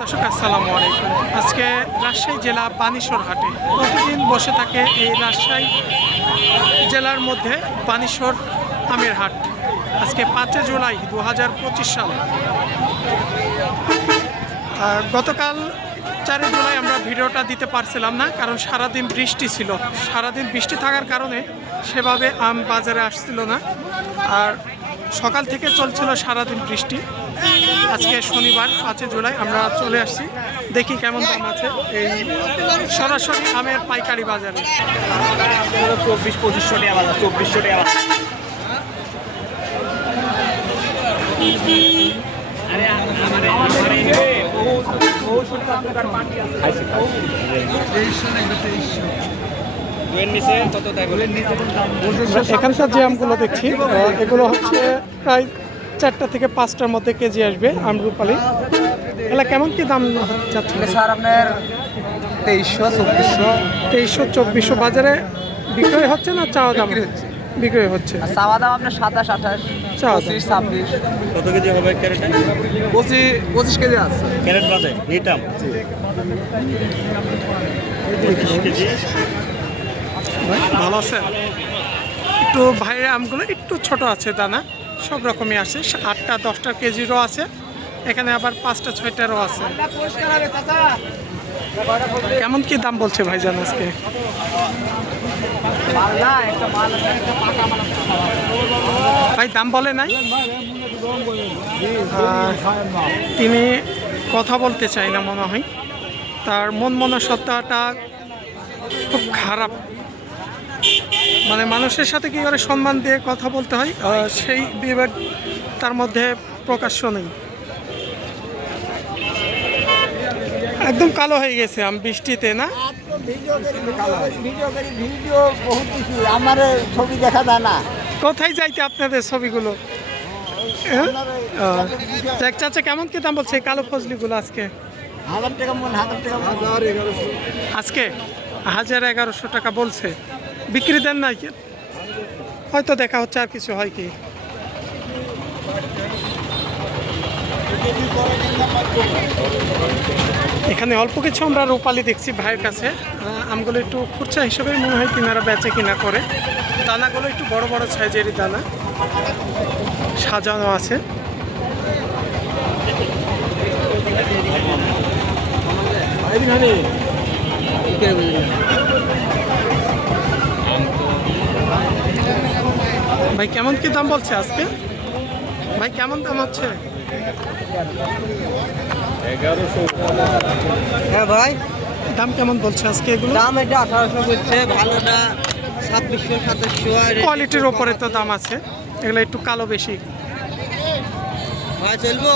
দর্শক আসসালামু আলাইকুম। আজকে রাজশাহী জেলা বানেশ্বর হাটে প্রতিদিন বসে থাকে এই রাজশাহী জেলার মধ্যে বানেশ্বর আমের হাট। আজকে 5 জুলাই 2025 সাল। গতকাল 4 জুলাই আমরা ভিডিওটা দিতে পারছিলাম না, কারণ সারাদিন বৃষ্টি ছিল। সারাদিন বৃষ্টি থাকার কারণে সেভাবে আম বাজারে আসছিল না, আর সকাল থেকে চলছিল সারাদিন বৃষ্টি। আজকে শনিবার 5 জুলাই আমরা চলে আসছি, দেখি কেমন দাম আছে এই সরাসরি আমের পাইকারি বাজারে। 24-2500 টাকা বাজার, 2400 টাকা বাজার। এখানকার যে আমগুলো দেখছি এগুলো হচ্ছে প্রায় 4টা থেকে 5টার মধ্যে কেজি আসবে আমরুপালি। এগুলো কেমন কি দাম যাচ্ছে স্যার আপনার 2300-2400 বাজারে বিক্রয় হচ্ছে না চাওয়া দাম? বিক্রয় হচ্ছে। চাওয়া দাম আপনার 27-28, চাওয়া 25-26। কত কেজি হবে ক্যারেটে? 25 কেজি আছে ক্যারেট বাদে নিতাম 25 কেজি। ভালো আছে। একটু ভাইয়ের আমগুলো একটু ছোট আছে, দানা সব রকমই আছে। 8টা 10টা কেজিরও আছে, এখানে আবার 5টা 6টারও আছে। কেমন কি দাম বলছে ভাইজান আজকে? ভাই দাম বলে নাই, তিনি কথা বলতে চাই না মনে হয়। তার মন মনস্তত্ত্বটা খুব খারাপ, মানে মানুষের সাথে কী করে সম্মান দিয়ে কথা বলতে হয় সেই বিবেক তার মধ্যে প্রকাশ্য নেই। একদম কালো হয়ে গেছে আম বৃষ্টিতে, না? আমার ছবি দেখা যায় না। কোথায় যাইতে আপনাদের ছবিগুলো? চাচা কেমন কি দাম বলছে এই কালো ফজলিগুলো আজকে? 1000 টাকা মন, 1000 টাকা মন। আজকে 1100 টাকা বলছে। বিক্রি দেন নাই কি? হয়তো দেখা হচ্ছে, আর কিছু হয় কি? এখানে অল্প কিছু আমরা রূপালি দেখছি ভাইয়ের কাছে। আমগুলো একটু খুচরা হিসেবে মনে হয় কিনারা বেচে কিনা করে। দানাগুলো একটু বড় বড় সাইজেরই দানা সাজানো আছে। ভাই কেমন কি দাম বলছে আজকে? ভাই কেমন দাম হচ্ছে? 1100। হ্যাঁ ভাই, দাম কেমন বলছে আজকে এগুলো? দাম এটা 1800 বলছে, ভালোটা 2600-2700। কোয়ালিটির ওপরে তো দাম আছে, এগুলো একটু কালো বেশি। ভাই চলবো।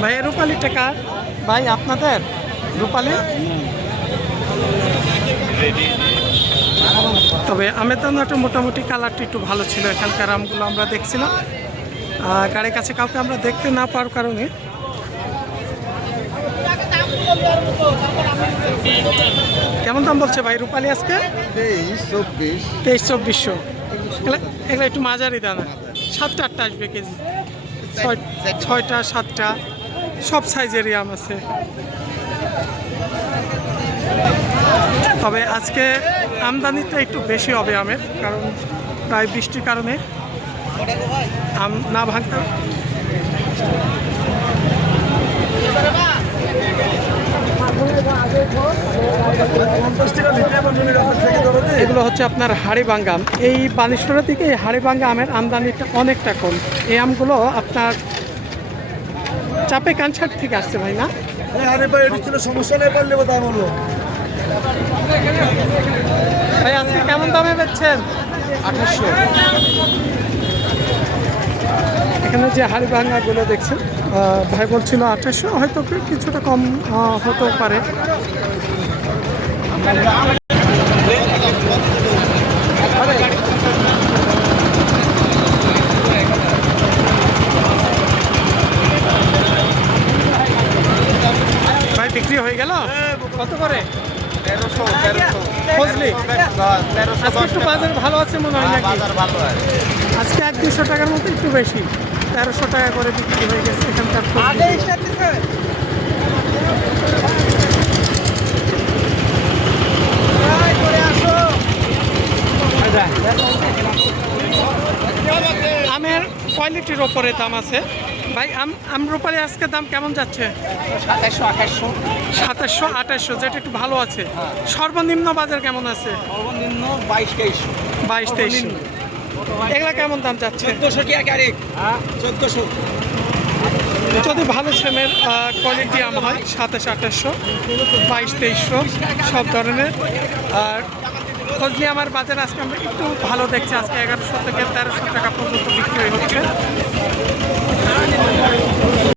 ভাই রূপালি টাকা ভাই আপনাদের রূপালি? তবে আমের দানাটা মোটামুটি কালারটা একটু ভালো ছিল। এখানকার আমগুলো আমরা দেখছিলাম, গাড়ির কাছে কাউকে আমরা দেখতে না পাওয়ার কারণে। কেমন দাম বলছে ভাই রূপালি আজকে? 2300-2400। এগুলো একটু মাঝারি দানা, 7টা 8টা আসবে কেজি, 6টা 7টা সব সাইজেরই আম আছে। তবে আজকে আমদানিটা একটু বেশি হবে আমের, কারণ প্রায় বৃষ্টির কারণে আম না ভাঙতে। এগুলো হচ্ছে আপনার হাড়িভাঙ্গা আম। এই বানেশ্বরের দিকে এই হাড়িভাঙ্গা আমের আমদানিটা অনেকটা কম। এই আমগুলো আপনার চাপে কানছাট থেকে আসছে ভাই, না? সমস্যা নেই, পারলে দাম হলো ভাই আজকে কেমন দামে বেচছেন? 2800। এখানে যে হাড়িভাঙ্গাগুলো দেখছেন ভাই বলছিল 2800, হয়তো কিছুটা কম হতেও পারে। ভাই বিক্রি হয়ে গেল? কত করে ফজলি আজকে একটু বাজার ভালো আছে মনে হয় নাকি আজকে 1-200 টাকার মতো একটু বেশি 1300 টাকা করে বিক্রি হয়ে গেছে এখানকার ফজলি। আমের কোয়ালিটির ওপরে দাম আছে ভাই। আমরুপালি আজকে দাম কেমন যাচ্ছে? 2700-2800, যেটা একটু ভালো আছে। সর্বনিম্ন বাজার কেমন আছে? সর্বনিম্ন 22-23। 22-23। এগুলা কেমন দাম যাচ্ছে? 1400। যদি ভালো সেমের কোয়ালিটি আম হয় 2700-2800, 2200-2300 সব ধরনের। আর ফজলি আমার বাজার আজকে আমরা একটু ভালো দেখছি, আজকে 1100 থেকে 1300 টাকা পর্যন্ত বিক্রি হচ্ছে।